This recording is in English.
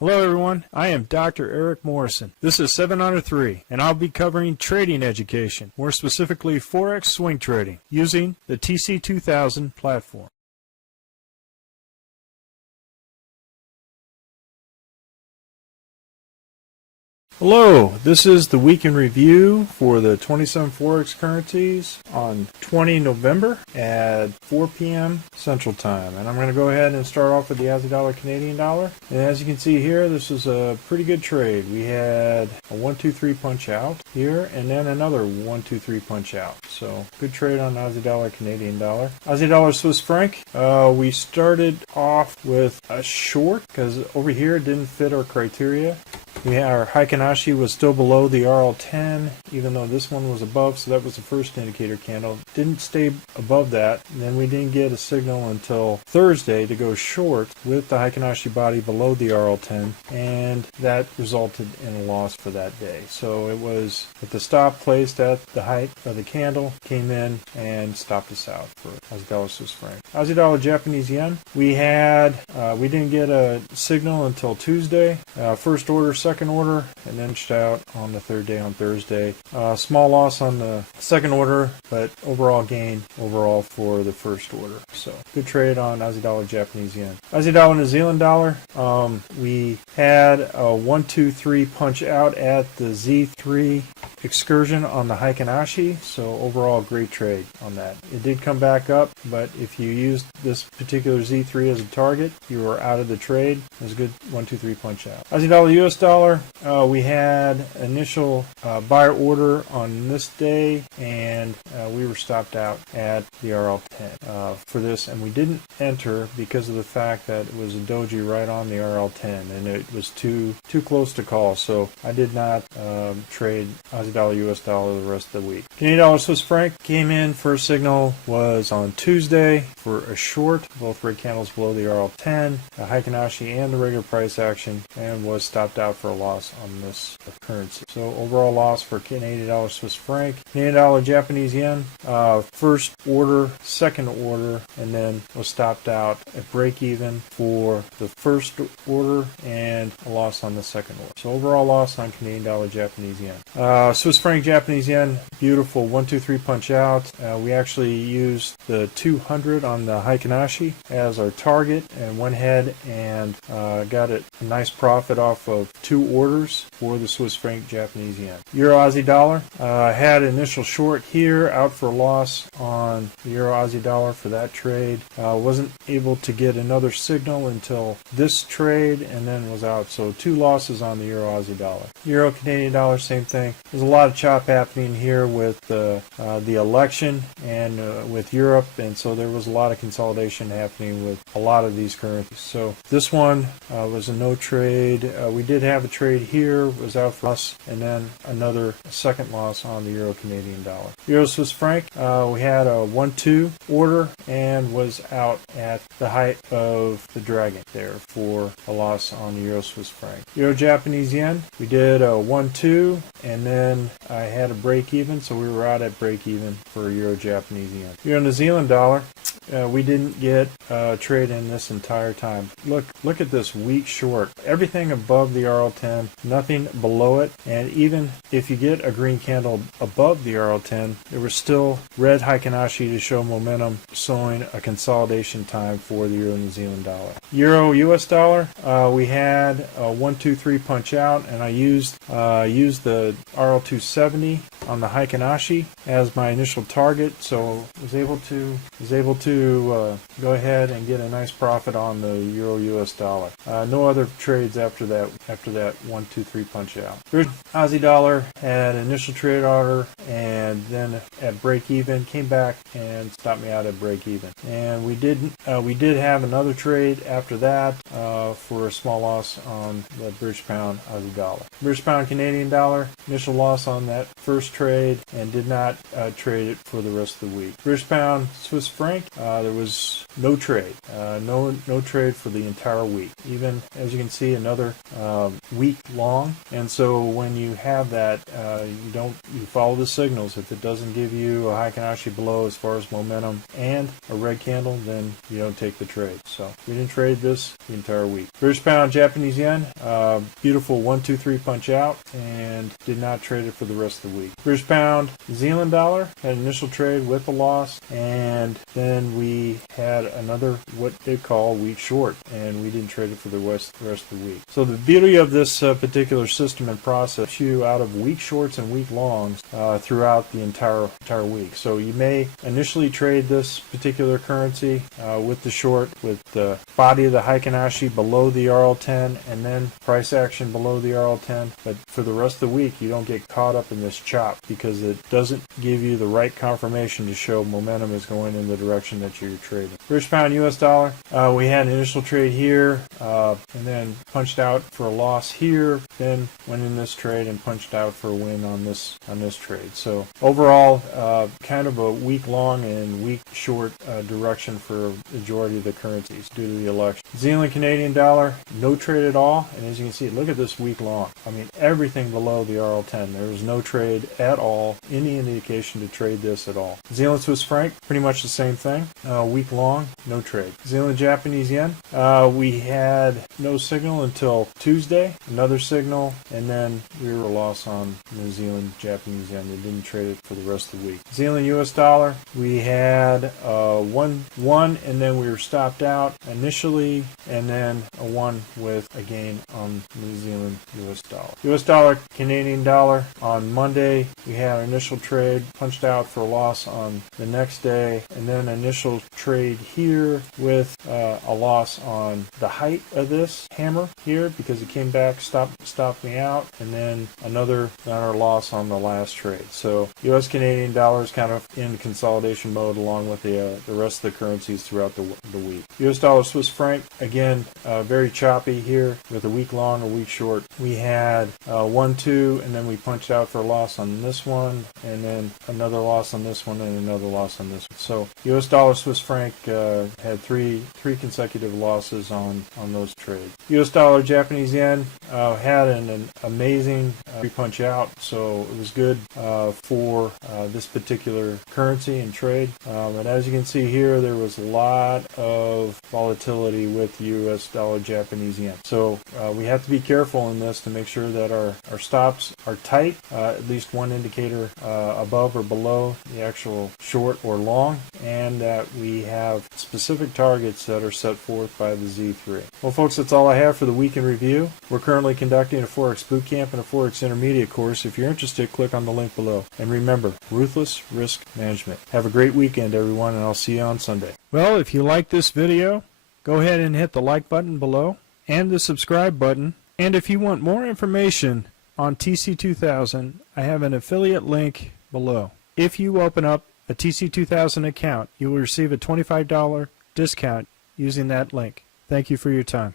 Hello everyone, I am Dr. Eric Morrison. This is 7 Under 3, and I'll be covering trading education, more specifically Forex swing trading, using the TC2000 platform. Hello, this is the week in review for the 27 Forex currencies on 20 November at 4 p.m. Central Time. And I'm going to go ahead and start off with the Aussie dollar, Canadian dollar. And as you can see here, this is a pretty good trade. We had a 1-2-3 punch out here and then another 1-2-3 punch out. So good trade on Aussie dollar, Canadian dollar. Aussie dollar, Swiss franc. We started off with a short because over here it didn't fit our criteria. Our Heikin-Ashi was still below the RL10, even though this one was above, so that was the first indicator candle. Didn't stay above that, and then we didn't get a signal until Thursday to go short with the Heikin-Ashi body below the RL10, and that resulted in a loss for that day. So it was with the stop placed at the height of the candle, came in and stopped us out for Aussie dollar, Swiss franc. Aussie dollar, Japanese yen. We didn't get a signal until Tuesday. First order, second order, and then out on the third day on Thursday. Small loss on the second order, but overall gain overall for the first order. So good trade on Aussie dollar, Japanese yen. Aussie dollar, New Zealand dollar. We had a 1-2-3 punch out at the Z3 excursion on the Heikin-Ashi, so overall great trade on that. It did come back up, but if you used this particular Z3 as a target, you were out of the trade. It was a good 1-2-3 punch out. Aussie dollar, US dollar. We had initial buyer order on this day, and we were stopped out at the RL10 for this, and we didn't enter because of the fact that it was a doji right on the RL10, and it was too close to call. So I did not trade Aussie dollar, US dollar the rest of the week. Canadian dollar, Swiss franc came in. First signal was on Tuesday for a short, both red candles below the RL10, the Heikin-Ashi and the regular price action, and was stopped out for a loss on this currency. So overall loss for Canadian dollar, Swiss franc. Canadian dollar, Japanese yen. First order, second order, and then was stopped out at break even for the first order and a loss on the second order. So overall loss on Canadian dollar, Japanese yen. Swiss franc, Japanese yen. Beautiful 1-2-3 punch out. We actually used the 200 on the Heikin-Ashi as our target and went ahead and got a nice profit off of two orders for the Swiss franc, Japanese yen. Euro Aussie dollar. Had initial short here, out for a loss on the Euro Aussie dollar for that trade. Wasn't able to get another signal until this trade and then was out. So two losses on the Euro Aussie dollar. Euro Canadian dollar, same thing. There's a lot of chop happening here with the election and with Europe, and so there was a lot of consolidation happening with a lot of these currencies. So this one was a no trade. We did have a trade here, was out for us, and then another second loss on the Euro Canadian dollar. Euro Swiss franc, we had a 1-2 order and was out at the height of the dragon there for a loss on the Euro Swiss franc. Euro Japanese yen, we did a 1-2 and then I had a break even, so we were out at break even for Euro Japanese yen. Euro New Zealand dollar, we didn't get a trade in this entire time. Look at this weak short. Everything above the RL10, nothing below it, and even if you get a green candle above the RL10, there was still red Heikin-Ashi to show momentum, showing a consolidation time for the Euro New Zealand dollar. Euro US dollar, we had a 1-2-3 punch out, and I used the RL270 on the Heikin-Ashi as my initial target, so was able to go ahead and get a nice profit on the Euro US dollar. No other trades after that 1-2-3 punch out. Aussie dollar had an initial trade order and then at break even came back and stopped me out at break even. And we did have another trade after that for a small loss on the British pound Aussie dollar. British pound Canadian dollar, initial loss on that first trade and did not trade it for the rest of the week. British pound, Swiss franc, there was no trade. No trade for the entire week. Even, as you can see, another week long. And so when you have that, you follow the signals. If it doesn't give you a Heikin-Ashi below as far as momentum and a red candle, then you don't take the trade. So we didn't trade this the entire week. British pound, Japanese yen, beautiful 1, 2, 3 punch out, and did not trade it for the rest of the week. British pound, New Zealand dollar, had an initial trade with a loss, and then we had another what they call week short, and we didn't trade it for the rest of the week. So the beauty of this particular system and process, you out of week shorts and week longs throughout the entire week. So you may initially trade this particular currency with the short, with the body of the Heikin-Ashi below the RL10, and then price action below the RL10. But for the rest of the week, you don't get caught up in this chop because it doesn't give you the right confirmation to show momentum is going in the direction that you're trading. British pound, US dollar, we had an initial trade here, and then punched out for a loss here, then went in this trade and punched out for a win on this trade. So overall, kind of a week long and week short direction for a majority of the currencies due to the election. New Zealand Canadian dollar, no trade at all, and as you can see, look at this week long. I mean, everything below the RL10. There was no trade at all, any indication to trade this at all. New Zealand Swiss franc, pretty much the same thing. Week long, no trade. New Zealand Japanese yen, we had no signal until Tuesday, another signal, and then we were a loss on New Zealand Japanese yen. They didn't trade it for the rest of the week. New Zealand US dollar, we had one, and then we were stopped out initially, and then a 1 with a gain on New Zealand US dollar. US dollar Canadian dollar, on Monday we had an initial trade, punched out for a loss on the next day, and then initial trade here with a loss on the height of this hammer here because it came back, stopped me out, and then another loss on the last trade. So US Canadian dollar is kind of in consolidation mode along with the rest of the currencies throughout the week. US dollar Swiss franc, again, very choppy here with a week long, a week short. We had 1, 2, and then we punched out for a loss on this one, and then another loss on this one, and another loss on this one. So US dollar Swiss franc had three consecutive losses on those trades. US dollar Japanese yen had an amazing punch out, so it was good for this particular currency and trade. And as you can see here, there was a lot of volatility with US dollar Japanese yen. So we have to be careful in this to make sure that our stops are tight, at least one indicator above or below the actual short or long, and that we have specific targets that are set forth by the Z3. Well, folks, that's all I have for the week in review. We're currently conducting a Forex bootcamp and a Forex intermediate course. If you're interested, click on the link below. And remember, ruthless risk management. Have a great weekend, everyone, and I'll see you on Sunday. Well, if you like this video, go ahead and hit the like button below and the subscribe button. And if you want more information on TC2000, I have an affiliate link below. If you open up a TC2000 account, you will receive a $25 discount using that link. Thank you for your time.